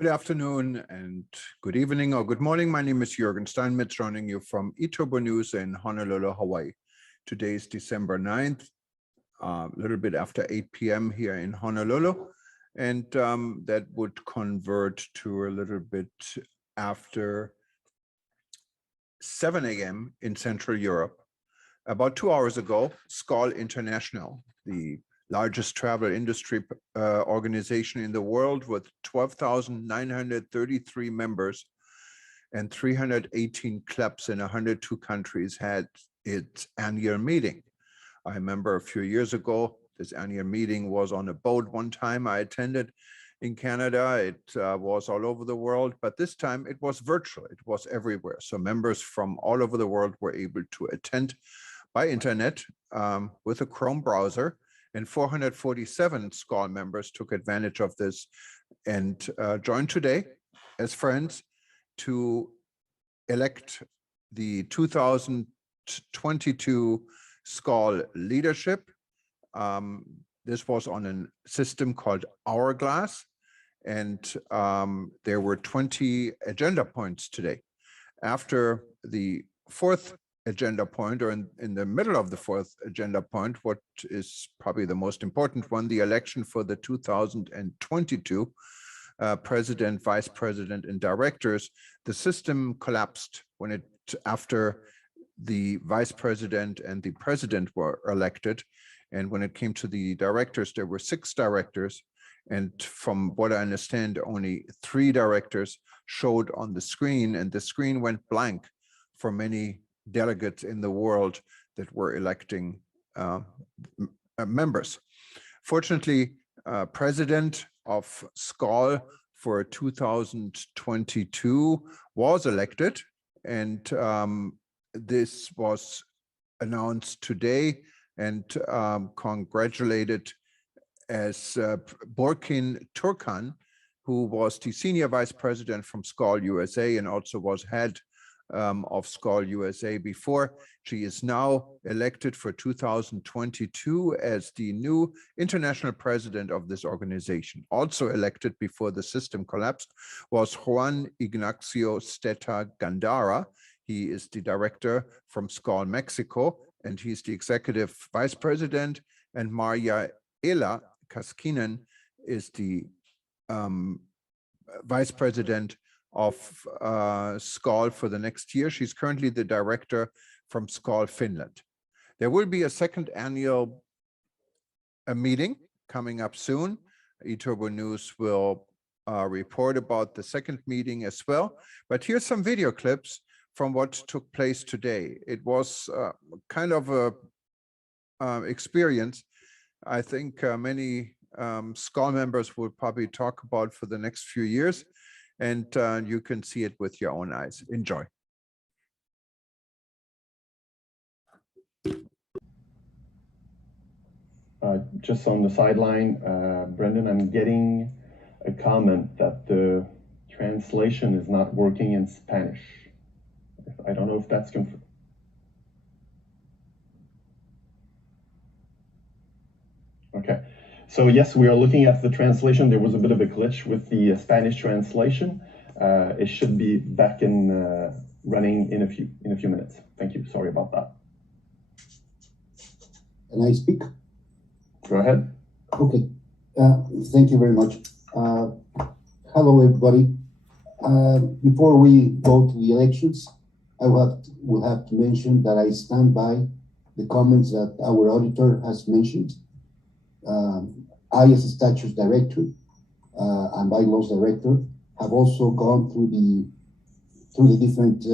Good afternoon and good evening or good morning. My name is Jürgen Steinmetz, joining you from eTurbo News in Honolulu, Hawaii. Today is December 9th, a little bit after 8 p.m. here in Honolulu, and that would convert to a little bit after 7 a.m. in Central Europe. About 2 hours ago, SKAL International, the largest travel industry organization in the world with 12,933 members and 318 clubs in 102 countries, had its annual meeting. I remember a few years ago, this annual meeting was on a boat one time I attended in Canada. It was all over the world, but this time it was virtual. It was everywhere. So members from all over the world were able to attend by internet with a Chrome browser, and 447 SKAL members took advantage of this and joined today as friends to elect the 2022 SKAL leadership. This was on a system called Hourglass, and there were 20 agenda points today. After the fourth agenda point, or in the middle of the fourth agenda point, what is probably the most important one, the election for the 2022 president, vice president, and directors, the system collapsed after the vice president and the president were elected. And when it came to the directors, there were 6 directors. And from what I understand, only 3 directors showed on the screen, and the screen went blank for many delegates in the world that were electing members. Fortunately, president of SKAL for 2022 was elected, and this was announced today and congratulated as Burkin Turkan, who was the senior vice president from SKAL USA and also was head of SKAL USA before. She is now elected for 2022 as the new international president of this organization. Also elected before the system collapsed was Juan Ignacio Steta Gandara. He is the director from SKAL Mexico, and he's the executive vice president. And Maria Ela Kaskinen is the vice president of SKAL for the next year. She's currently the director from SKAL Finland. There will be a second annual meeting coming up soon. eTurbo News will report about the second meeting as well. But here's some video clips from what took place today. It was kind of a experience I think many SKAL members will probably talk about for the next few years, and you can see it with your own eyes. Enjoy. Just on the sideline, Brendan, I'm getting a comment that the translation is not working in Spanish. I don't know if that's confirmed. Okay, so yes, we are looking at the translation. There was a bit of a glitch with the Spanish translation. It should be back in running in a few minutes. Thank you. Sorry about that. Can I speak? Go ahead. Okay. Thank you very much. Hello, everybody. Before we go to the elections, I will have to mention that I stand by the comments that our auditor has mentioned. I, as a statutes director and bylaws director, have also gone through the different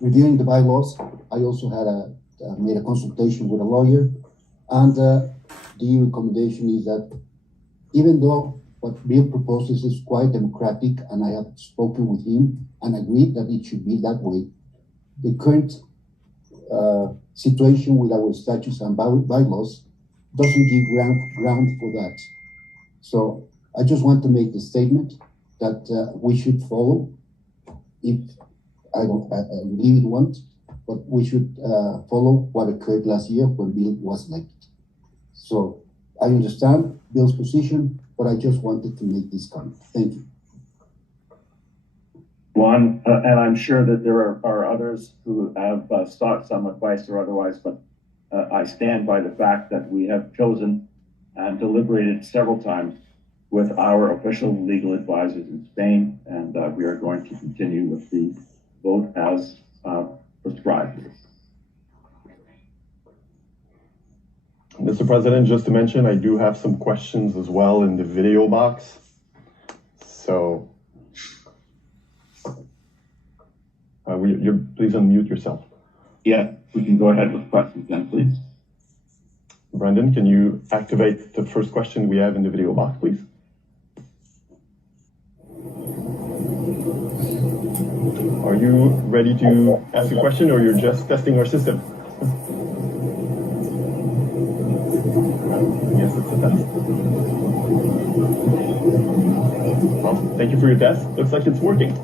reviewing the bylaws. I also had made a consultation with a lawyer, and the recommendation is that even though what Bill proposes is quite democratic, and I have spoken with him and agreed that it should be that way, the current situation with our statutes and bylaws doesn't give ground for that. So I just want to make the statement that we should follow, if I really want, but we should follow what occurred last year when Bill was elected. So I understand Bill's position, but I just wanted to make this comment. Thank you. Juan, and I'm sure that there are others who have sought some advice or otherwise, but I stand by the fact that we have chosen and deliberated several times with our official legal advisors in Spain, and we are going to continue with the vote as prescribed. Mr. President, just to mention, I do have some questions as well in the video box. So, please unmute yourself. Yeah, we can go ahead with questions then, please. Brendan, can you activate the first question we have in the video box, please? Are you ready to ask a question, or you're just testing our system? Yes, it's a test. Well, thank you for your test. Looks like it's working.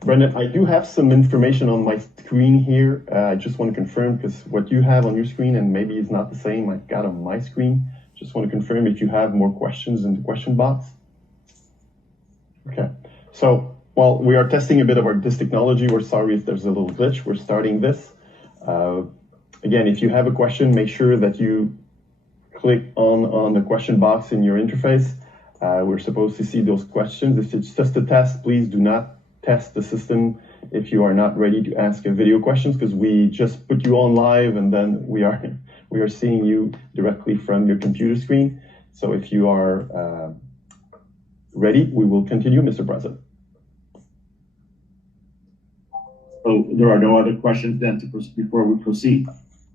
Brendan, I do have some information on my screen here. I just want to confirm, because what you have on your screen, and maybe it's not the same I've got on my screen. Just want to confirm if you have more questions in the question box. Okay. So, well, we are testing a bit of this technology. We're sorry if there's a little glitch. We're starting this. Again, if you have a question, make sure that you click on the question box in your interface. We're supposed to see those questions. If it's just a test, please do not test the system if you are not ready to ask a video questions, because we just put you on live and then we are seeing you directly from your computer screen. So if you are ready, we will continue, Mr. President. So there are no other questions then before we proceed.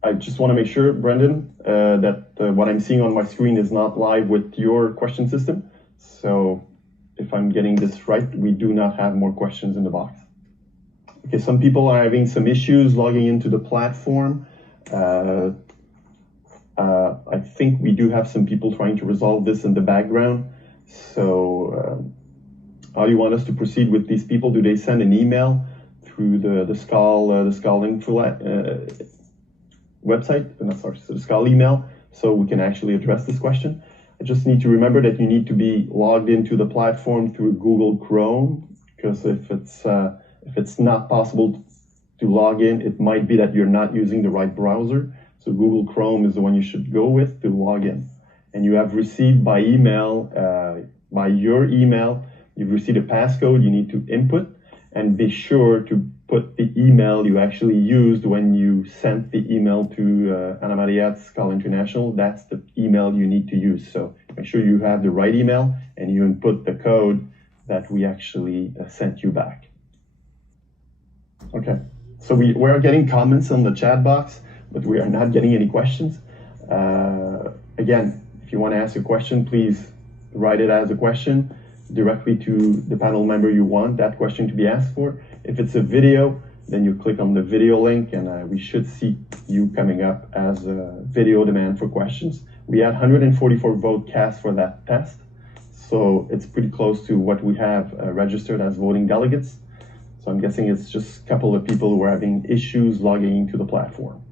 I just want to make sure, Brendan, that what I'm seeing on my screen is not live with your question system. So if I'm getting this right, we do not have more questions in the box. Okay, some people are having some issues logging into the platform. I think we do have some people trying to resolve this in the background. So how do you want us to proceed with these people? Do they send an email through the SKAL info website, the SKAL email, so we can actually address this question? I just need to remember that you need to be logged into the platform through Google Chrome, because if it's not possible to log in, it might be that you're not using the right browser. So Google Chrome is the one you should go with to log in. And you have received by email, by your email, you've received a passcode you need to input, and be sure to put the email you actually used when you sent the email to Ana Maria at SKAL International. That's the email you need to use. So make sure you have the right email and you input the code that we actually sent you back. Okay, so we are getting comments on the chat box, but we are not getting any questions. Again, if you want to ask a question, please write it as a question directly to the panel member you want that question to be asked for. If it's a video, then you click on the video link, and we should see you coming up as a video demand for questions. We had 144 votes cast for that test, so it's pretty close to what we have registered as voting delegates. So I'm guessing it's just a couple of people who are having issues logging into the platform.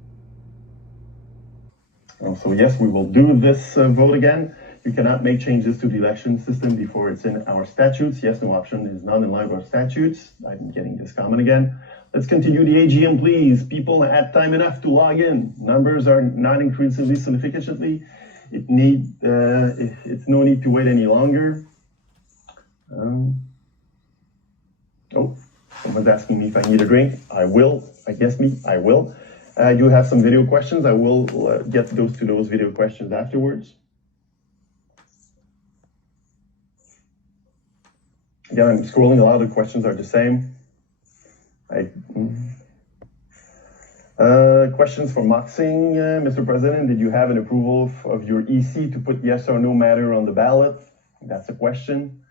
So yes, we will do this vote again. You cannot make changes to the election system before it's in our statutes. Yes, no option is not in line with our statutes. I'm getting this comment again. Let's continue the AGM, please. People had time enough to log in. Numbers are not increasingly significantly. It's no need to wait any longer. Oh, someone's asking me if I need a drink. I will. I guess I will. I do have some video questions. I will get to those video questions afterwards. Again, I'm scrolling. A lot of the questions are the same. Questions for Maxing. Mr. President, did you have an approval of your EC to put yes or no matter on the ballot? That's a question.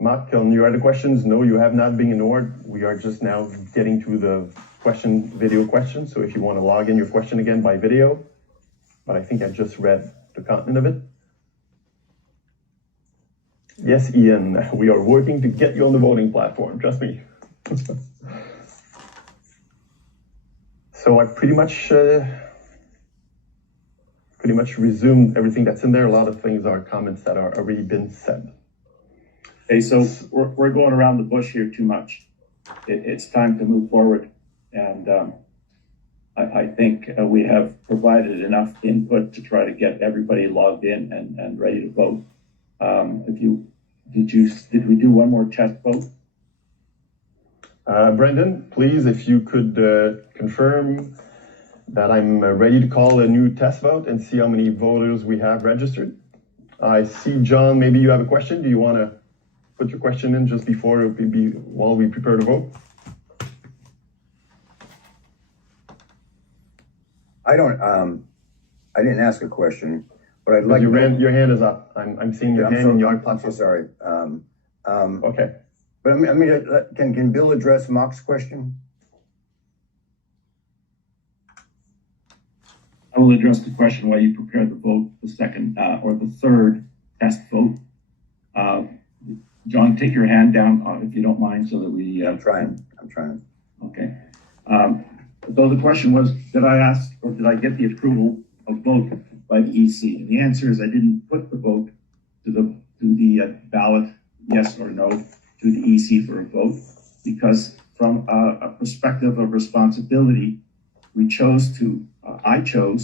Mark, on your other questions, no, you have not been ignored. We are just now getting to the video question. So if you want to log in your question again by video, but I think I just read the content of it. Yes, Ian, we are working to get you on the voting platform, trust me. So I've pretty much resumed everything that's in there. A lot of things are comments that are already been said. Okay, so we're going around the bush here too much. It's time to move forward, and I think we have provided enough input to try to get everybody logged in and ready to vote. Did we do one more test vote? Brendan, please, if you could confirm that I'm ready to call a new test vote and see how many voters we have registered. I see, John, maybe you have a question. Do you want to put your question in just before while we prepare to vote? I didn't ask a question, but I'd like your hand is up. I'm seeing your hand in your I'm so sorry. Okay. But I mean, can Bill address Mark's question? I will address the question while you prepare the vote, the second or the third test vote. John, take your hand down if you don't mind, so that we. I'm trying. Okay. So the question was, did I ask or did I get the approval of vote by the EC? And the answer is I didn't put the vote to the ballot, yes or no, to the EC for a vote, because from a perspective of responsibility, I chose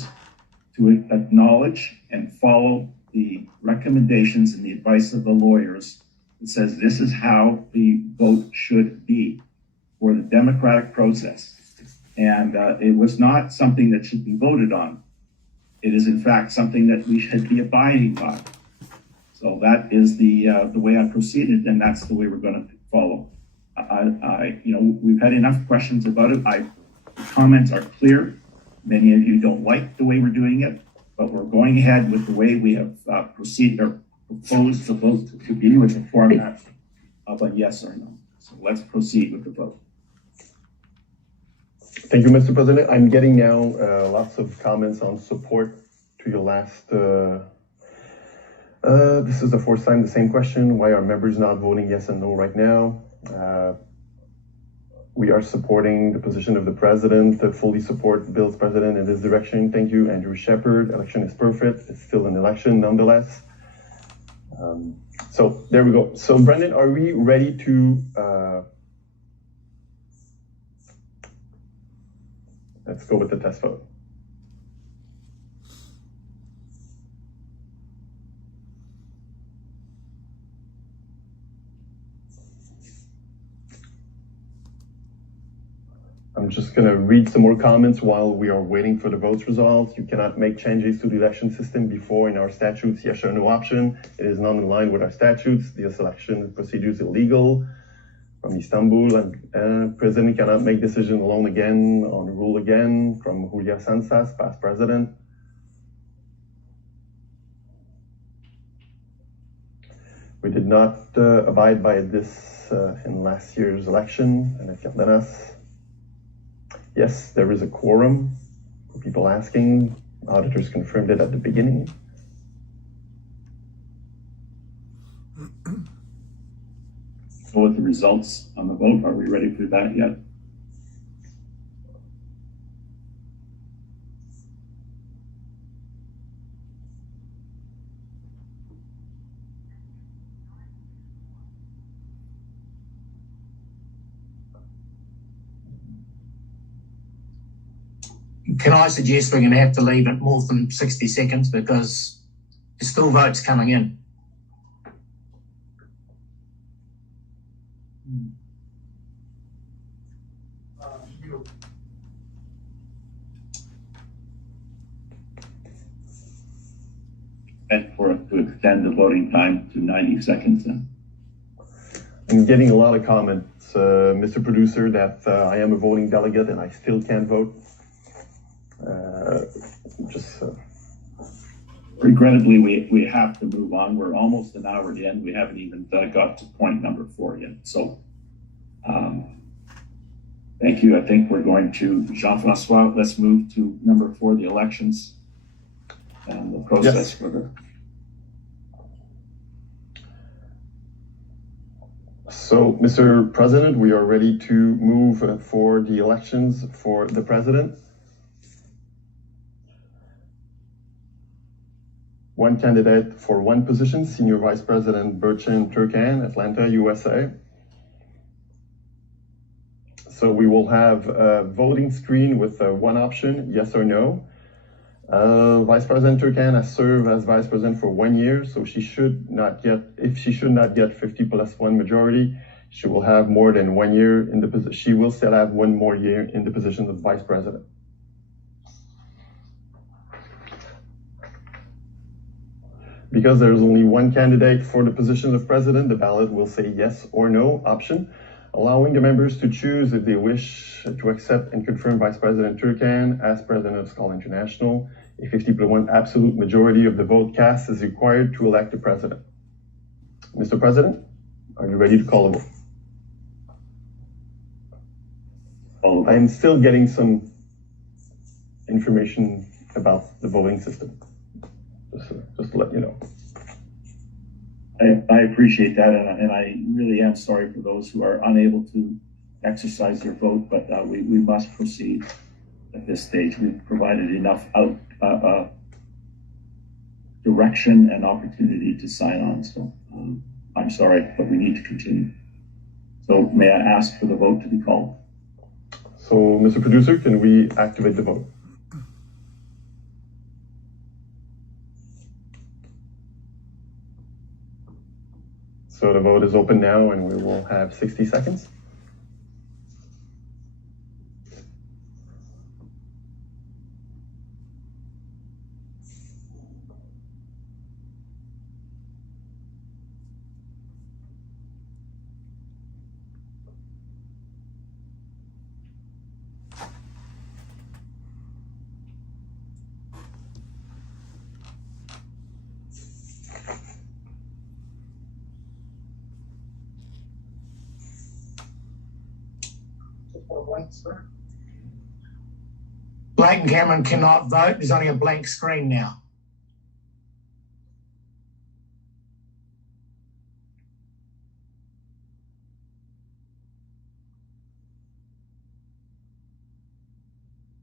to acknowledge and follow the recommendations and the advice of the lawyers. It says this is how the vote should be for the democratic process. And it was not something that should be voted on. It is in fact something that we should be abiding by. So that is the way I proceeded, and that's the way we're going to follow. We've had enough questions about it. The comments are clear. Many of you don't like the way we're doing it, but we're going ahead with the way we have proceeded or proposed the vote to be, with the format of a yes or no. So let's proceed with the vote. Thank you, Mr. President. I'm getting now lots of comments on support to your last. This is the fourth time the same question. Why are members not voting yes and no right now? We are supporting the position of the president, to fully support Bill's president in this direction. Thank you, Andrew Shepherd. Election is perfect. It's still an election nonetheless. So there we go. So Brendan, are we ready to, let's go with the test vote. I'm just going to read some more comments while we are waiting for the votes results. You cannot make changes to the election system before in our statutes, yes or no option. It is not in line with our statutes. The selection procedure is illegal. From Istanbul, and president cannot make decision alone again on rule again. From Julia Sansas, past president. We did not abide by this in last year's election, and at Cardenas. Yes, there is a quorum for people asking. Auditors confirmed it at the beginning. So with the results on the vote, are we ready for that yet? Can I suggest we're going to have to leave it more than 60 seconds because there's still votes coming in. And to extend the voting time to 90 seconds then. I'm getting a lot of comments, Mr. Producer, that I am a voting delegate and I still can't vote. Regrettably, we have to move on. We're almost an hour in. We haven't even got to point number 4 yet. So thank you. I think we're going to, Jean-Francois, let's move to number 4, the elections and the process for the. So, Mr. President, we are ready to move for the elections for the president. one candidate for one position, Senior Vice President Burchin Turkan, Atlanta, USA. So we will have a voting screen with one option, yes or no. Vice President Turkan has served as Vice President for 1 year, so she should not get, if she should not get 50+1 majority, she will have more than 1 year in the position. She will still have 1 more year in the position of Vice President. Because there is only one candidate for the position of President, the ballot will say yes or no option, allowing the members to choose if they wish to accept and confirm Vice President Turkan as President of SKAL International. A 50+1 absolute majority of the vote cast is required to elect the President. Mr. President, are you ready to call a vote? I am still getting some information about the voting system. Just to let you know. I appreciate that, and I really am sorry for those who are unable to exercise their vote, but we must proceed at this stage. We've provided enough direction and opportunity to sign on, so I'm sorry, but we need to continue. So may I ask for the vote to be called? So, Mr. Producer, can we activate the vote? So the vote is open now, and we will have 60 seconds. Blake and Cameron cannot vote. There's only a blank screen now.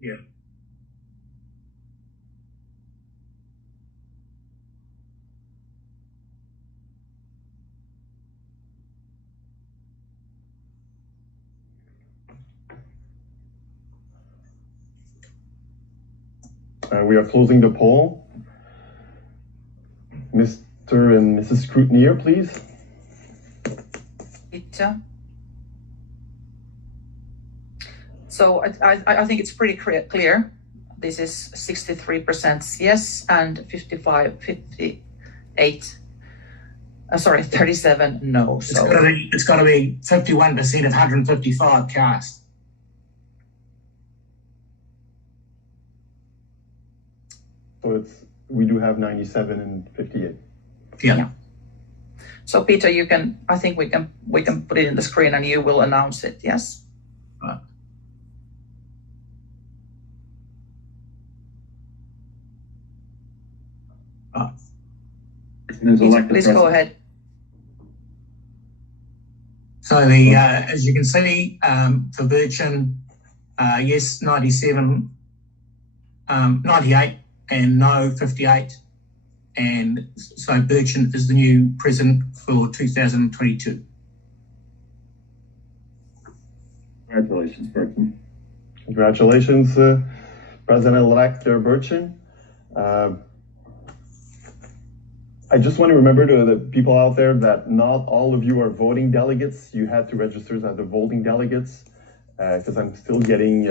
Yeah. We are closing the poll. Mr. and Mrs. Scrutineer, please. Peter. So I think it's pretty clear. This is 63% yes and 37 no. So It's got to be 51% of 155 cast. So we do have 97 and 58. Yeah. So Peter, I think we can put it in the screen and you will announce it. Yes. Right. Please go ahead. So the as you can see, for Burchin, yes 97, 98, and no 58, and so Burchin is the new president for 2022. Congratulations, Burchin. Congratulations, President-elect Burchin. I just want to remember to the people out there that not all of you are voting delegates. You had to register as the voting delegates, because I'm still getting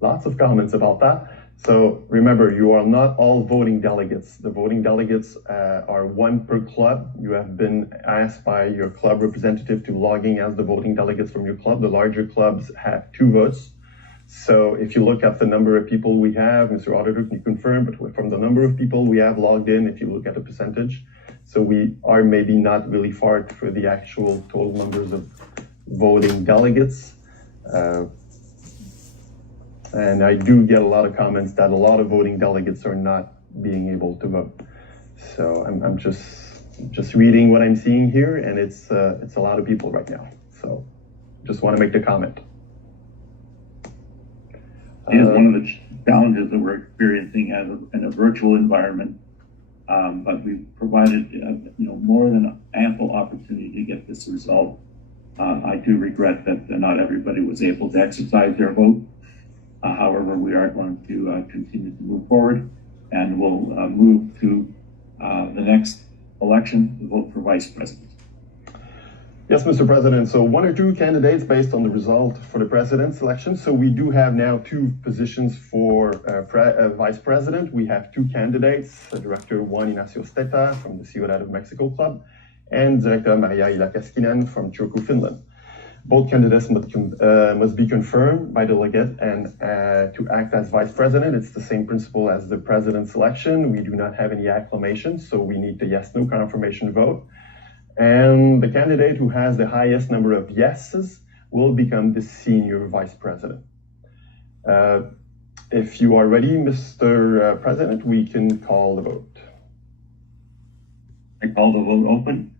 lots of comments about that. So remember, you are not all voting delegates. The voting delegates are one per club. You have been asked by your club representative to log in as the voting delegates from your club. The larger clubs have 2 votes. So if you look at the number of people we have, Mr. Auditor, can you confirm, but from the number of people we have logged in, if you look at the percentage, so we are maybe not really far for the actual total numbers of voting delegates. And I do get a lot of comments that a lot of voting delegates are not being able to vote. So I'm just reading what I'm seeing here, and it's a lot of people right now. So just want to make the comment. Is one of the challenges that we're experiencing in a virtual environment but we provided more than ample opportunity to get this result. I do regret that not everybody was able to exercise their vote. However, we are going to continue to move forward, and we'll move to the next election, the vote for vice president. Yes, Mr. President. So one or two candidates based on the result for the president's election. So we do have now two positions for vice president. We have two candidates, Director Juan Ignacio Steta from the Ciudad of Mexico Club and Director Maria Ilakaskinen from Turku, Finland. Both candidates must be confirmed by delegate, and to act as vice president, it's the same principle as the president's election. We do not have any acclamation, so we need the yes-no confirmation vote. And the candidate who has the highest number of yeses will become the senior vice president. If you are ready, Mr. President, we can call the vote. I call the vote open.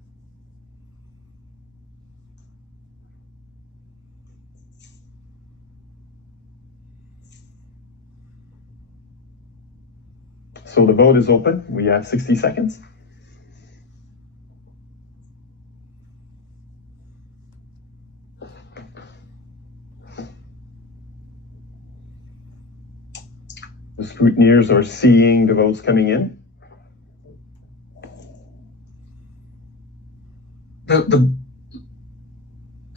So the vote is open. We have 60 seconds. The scrutineers are seeing the votes coming in.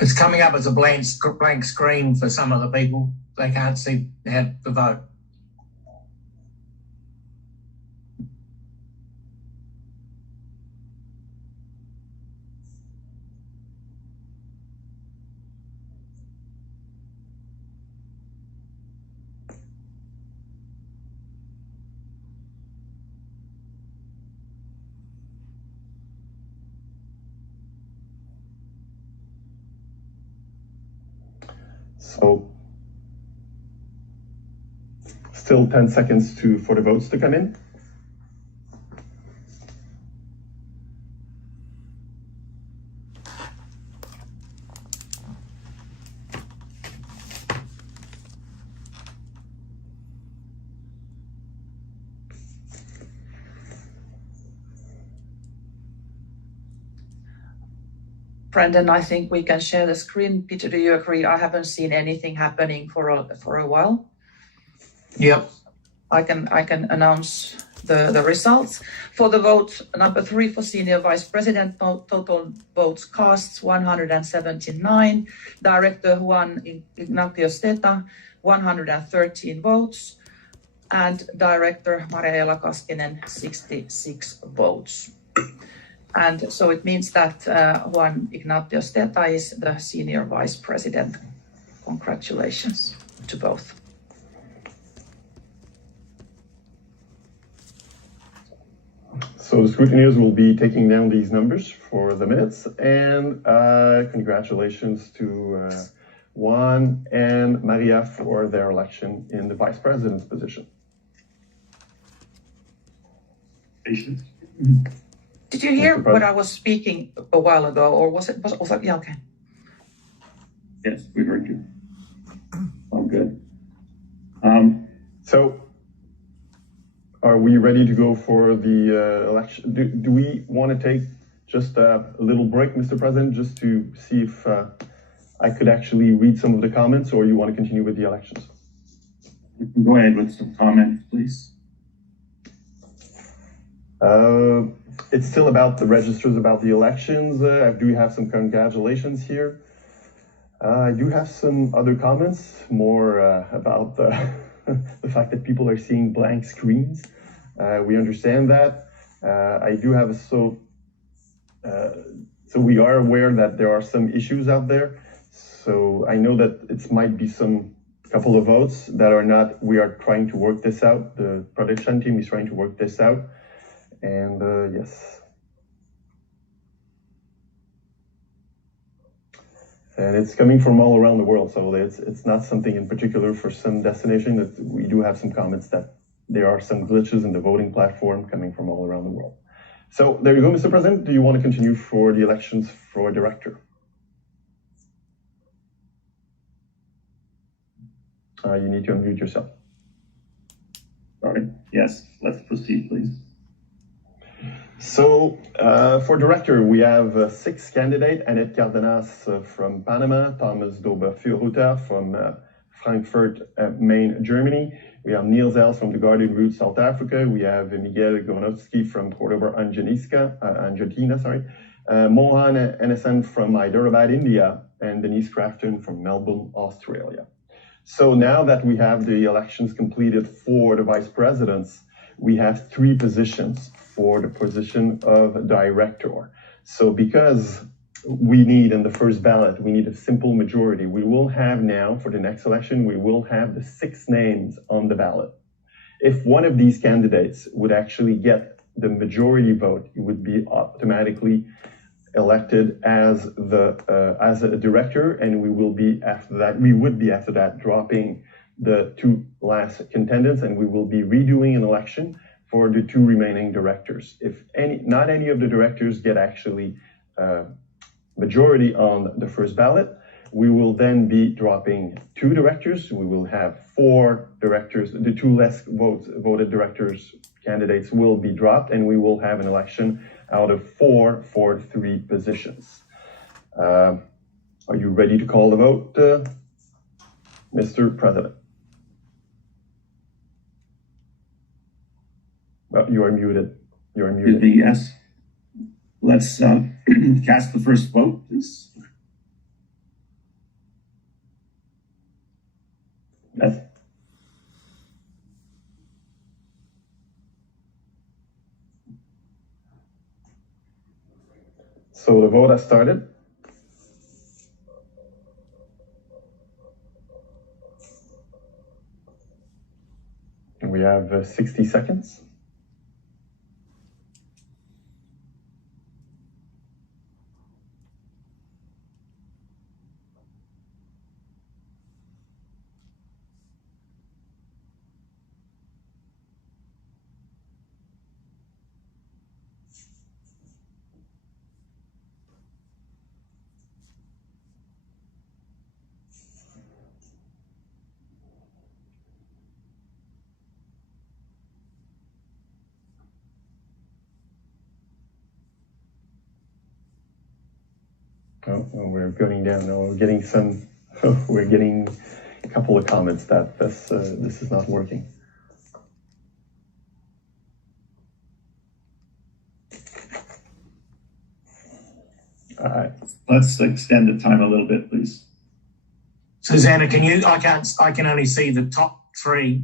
It's coming up as a blank screen for some of the people. They can't see the vote. So still 10 seconds for the votes to come in. Brendan, I think we can share the screen. Peter, do you agree? I haven't seen anything happening for a while. Yep. I can announce the results. For the vote number 3 for senior vice president, total votes cast 179. Director Juan Ignacio Steta, 113 votes. And Director Maria Ilakaskinen, 66 votes. And so it means that Juan Ignacio Steta is the senior vice president. Congratulations to both. So the scrutineers will be taking down these numbers for the minutes, and congratulations to Juan and Maria for their election in the vice president's position. Patience. Did you hear what I was speaking a while ago, or was it? Yeah, okay. Yes, we heard you. All good. So, are we ready to go for the election? Do we want to take just a little break, Mr. President, just to see if I could actually read some of the comments, or you want to continue with the elections? You can go ahead with some comments, please. It's still about the registers, about the elections. I do have some congratulations here. I do have some other comments, more about the fact that people are seeing blank screens. We understand that. I do have so we are aware that there are some issues out there. So I know that it might be some couple of votes that are not. We are trying to work this out. The production team is trying to work this out. And yes. And it's coming from all around the world, so it's not something in particular for some destination. That we do have some comments that there are some glitches in the voting platform coming from all around the world. So there you go, Mr. President. Do you want to continue for the elections for director? You need to unmute yourself. Sorry. Yes, let's proceed, please. So for director, we have 6 candidates: Annette Cardenas from Panama, Thomas Dober-Fürhuter from Frankfurt, Main, Germany. We have Niels Els from the Garden Route, South Africa. We have Miguel Gornowski from Cordoba, Argentina, sorry. Mohan Enesan from Hyderabad, India, and Denise Crafton from Melbourne, Australia. So now that we have the elections completed for the vice presidents, we have 3 positions for the position of director. So because we need in the first ballot, we need a simple majority, we will have now for the next election, we will have the 6 names on the ballot. If one of these candidates would actually get the majority vote, he would be automatically elected as a director, and we would be after that dropping the 2 last contenders, and we will be redoing an election for the 2 remaining directors. If not any of the directors get actually majority on the first ballot, we will then be dropping 2 directors. We will have 4 directors. The 2 less voted directors candidates will be dropped, and we will have an election out of 4 for 3 positions. Are you ready to call the vote, Mr. President? You are muted. You are muted. Yes. Let's cast the first vote, please. Yes. So the vote has started. And we have 60 seconds. Oh, we're going down. No, we're getting some. We're getting a couple of comments that this is not working. All right. Let's extend the time a little bit, please. Susanna, I can only see the top 3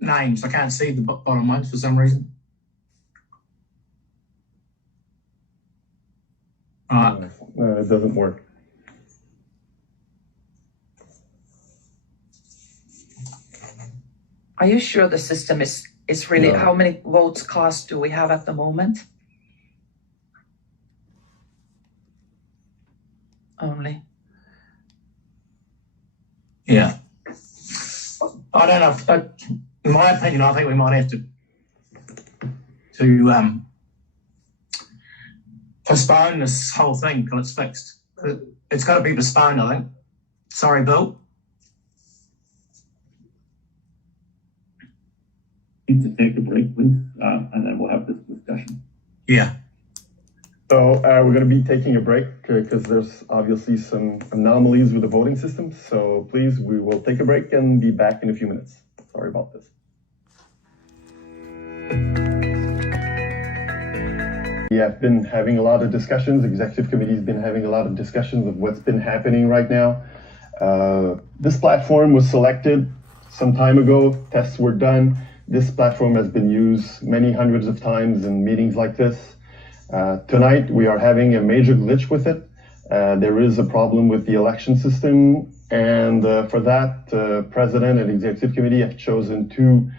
names. I can't see the bottom ones for some reason. No, it doesn't work. Are you sure the system is really, No. how many votes cast do we have at the moment? Only. Yeah. I don't know. In my opinion, I think we might have to postpone this whole thing until it's fixed. It's got to be postponed, I think. Sorry, Bill. Need to take a break, please, and then we'll have this discussion. Yeah. So we're going to be taking a break because there's obviously some anomalies with the voting system. So please, we will take a break and be back in a few minutes. Sorry about this. We have been having a lot of discussions. Executive committee has been having a lot of discussions of what's been happening right now. This platform was selected some time ago. Tests were done. This platform has been used many hundreds of times in meetings like this. Tonight, we are having a major glitch with it. There is a problem with the election system, and for that, President and Executive Committee have chosen to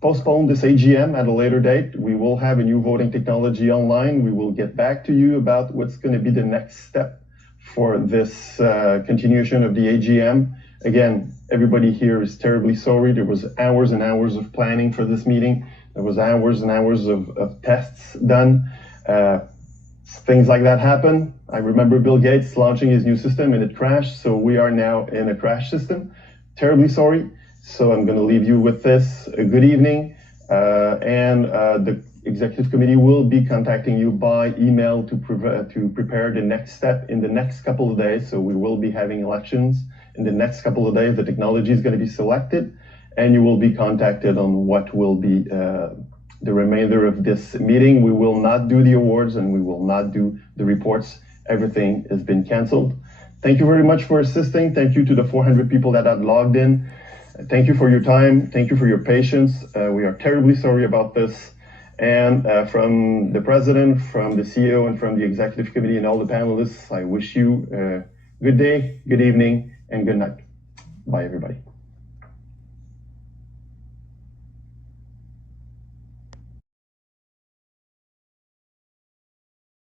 postpone this AGM at a later date. We will have a new voting technology online. We will get back to you about what's going to be the next step for this continuation of the AGM. Again, everybody here is terribly sorry. There was hours and hours of planning for this meeting. There was hours and hours of tests done. Things like that happen. I remember Bill Gates launching his new system and it crashed. So we are now in a crash system. Terribly sorry. So I'm going to leave you with this. Good evening. The executive committee will be contacting you by email to prepare the next step in the next couple of days. So we will be having elections in the next couple of days. The technology is going to be selected, and you will be contacted on what will be the remainder of this meeting. We will not do the awards, and we will not do the reports. Everything has been canceled. Thank you very much for assisting. Thank you to the 400 people that have logged in. Thank you for your time. Thank you for your patience. We are terribly sorry about this. And from the president, from the CEO, and from the executive committee and all the panelists, I wish you a good day, good evening, and good night. Bye, everybody.